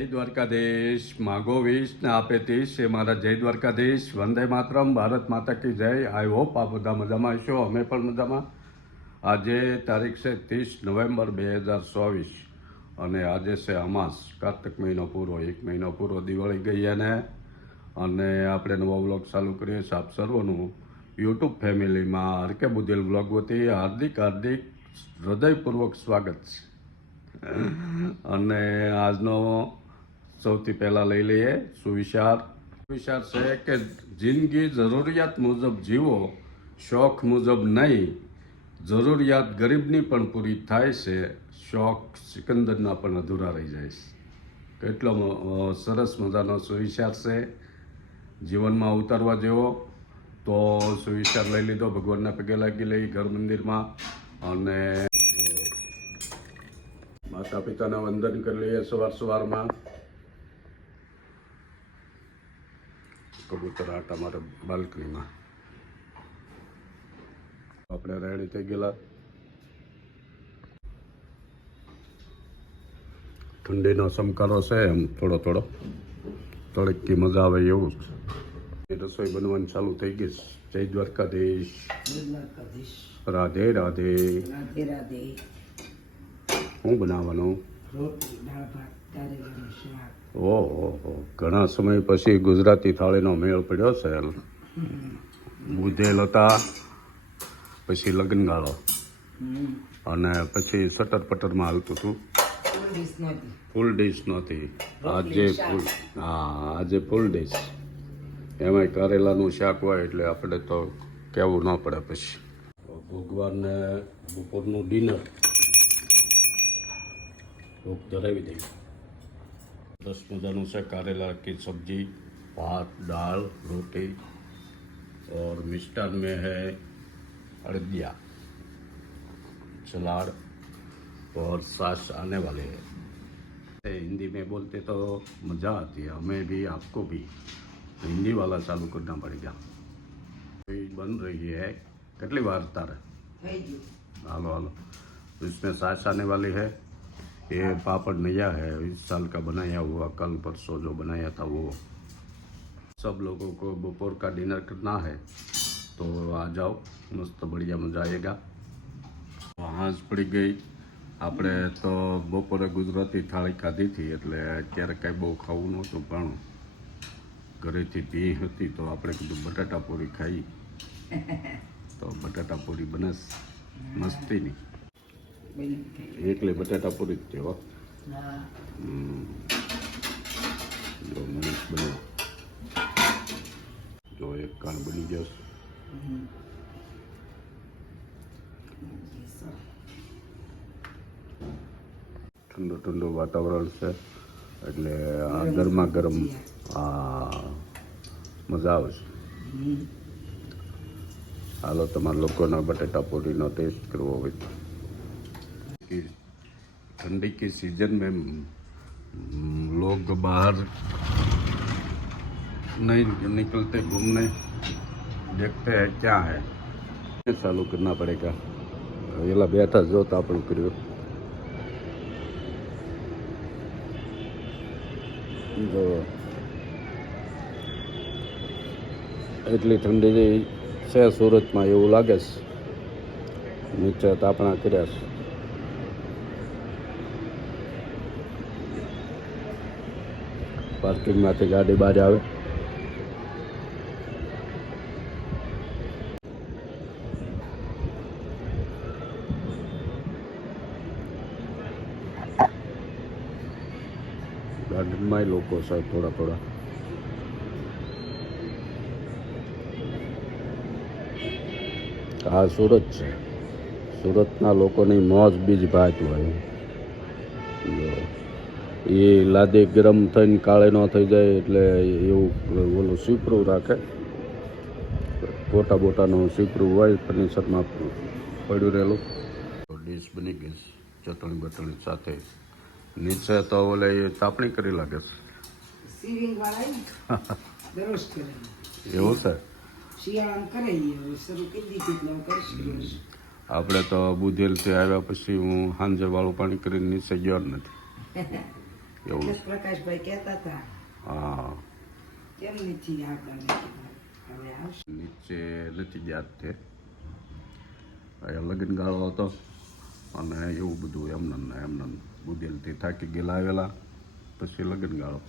જય દ્વારકાધીશ માગો વીસ ને આપે 30 એ મારા જય દ્વારકાધીશ વંદે માતરમ ભારત માતા કી જય. આઈ હોપ આ બધા મજામાં હશો, અમે પણ મજામાં. આજે તારીખ છે 30 નવેમ્બર 2024 અને આજે છે અમાસ, કાર્તિક મહિનો પૂરો, 1 મહિનો પૂરો, દિવાળી ગઈ અને આપણે નવો વ્લોગ ચાલુ કરીએ છીએ. આપ સર્વનું યુટ્યુબ ફેમિલીમાં હરકે બુધેલ વ્લોગ વતી હાર્દિક હૃદયપૂર્વક સ્વાગત છે. અને આજનો સૌથી પહેલાં લઈ લઈએ સુવિચાર છે કે જિંદગી જરૂરિયાત મુજબ જીવો, શોખ મુજબ નહીં. જરૂરિયાત ગરીબની પણ પૂરી થાય છે, શોખ સિકંદરના પણ અધૂરા રહી જાય છે. કેટલો સરસ મજાનો સુવિચાર છે, જીવનમાં ઉતારવા જેવો. તો સુવિચાર લઈ લીધો, ભગવાનના પગે લાગી લઈ ઘર મંદિરમાં અને માતા પિતાના વંદન કરી લઈએ સવારમાં. કબૂતર આટા મારે બાલ્કનીમાં. આપણે રેડી થઈ ગયેલા. ઠંડીનો સમકારો છે, એમ થોડો તડકી મજા આવે એવું. રસોઈ બનવાની ચાલુ થઈ ગઈ. જય દ્વારકાધીશ. રાધે રાધે. શું બનાવવાનું? ઓહો, ઘણા સમય પછી ગુજરાતી થાળીનો મેળ પડ્યો છે. બુધેલ હતા, પછી લગ્નગાળો અને પછી સટર પટરમાં હાલતું હતું. ફૂલ ડીશ નહોતી, આજે ફૂલ ડીશ. એમાંય કારેલાનું શાક હોય એટલે આપણે તો કહેવું ન પડે. પછી ભગવાનને બપોરનું ડિનર ભૂખ ધરાવી દઈએ. સરસ મજાનું છે, कारेला की सब्जी, भात, दाल, रोटी और मिष्टान में है अड़दिया, सलाद और सास आने वाले हैं. हिंदी में बोलते तो मज़ा आती है, हमें भी आपको भी हिंदी वाला चालू करना पड़ेगा. बन रही है. कितनी बार तारे हालो. इसमें सास आने वाली है. ये पापड़ नया है, इस साल का बनाया हुआ, कल परसों जो बनाया था वो. सब लोगों को दोपहर का डिनर करना है तो आ जाओ, मस्त बढ़िया मजा आएगा. હાંજ પડી ગઈ. આપણે તો બપોરે ગુજરાતી થાળી ખાધી હતી એટલે અત્યારે કાંઈ બહુ ખાવું નહોતું, પણ ઘરેથી ભી હતી તો આપણે કીધું બટાટા પૂરી ખાઈ. તો બટાટા પૂરી બને મસ્તીની. એકલી બટાટા પૂરી જ છે. જો મનીષ બન્યો, જો એક કાણ બની ગયો. ઠંડુ વાતાવરણ છે એટલે આ ગરમા ગરમ મજા આવે છે. હાલો, તમારા લોકોના બટાટા પૂરીનો ટેસ્ટ કરવો હોય. ठंडी के सीजन में लोग बाहर नहीं निकलते घूमने, देखते हैं क्या है. चालू करना पड़ेगा. एला बैठा जो तापण કર્યું. જો એટલી ઠંડી છે સુરતમાં એવું લાગે છે. નીચે તાપણા કર્યા છે. પાર્કિંગમાંથી ગાડી બહાર આવે. ગાર્ડનમાં લોકો છે થોડા. આ સુરત છે. સુરતના લોકોની મોજ બીજ ભાત હોય. એ લાદી ગરમ થઈને કાળે ન થઈ જાય એટલે એવું ઓલું સીપરું રાખે. બોટાનું સીપરું હોય ફર્નિચરમાં પડ્યું રહેલું. ડીશ બની ગઈ ચટણી બટણી સાથે. નીચે તો ઓલે તાપણી કરી લાગે છે. એવું છે. આપણે તો બુધેલથી આવ્યા પછી હું સાંજે વાળું પાણી કરીને નીચે ગયો જ નથી. એવું એટલે પ્રકાશભાઈ કહેતા હતા હા કેમ નથી આવતા હવે આવશે. નીચે નથી જાત છે અહીંયા લગ્ન ગાળો હતો અને એવું બધું એમને બુદેલથી થાકી ગયેલા આવેલા પછી લગ્ન ગાળો.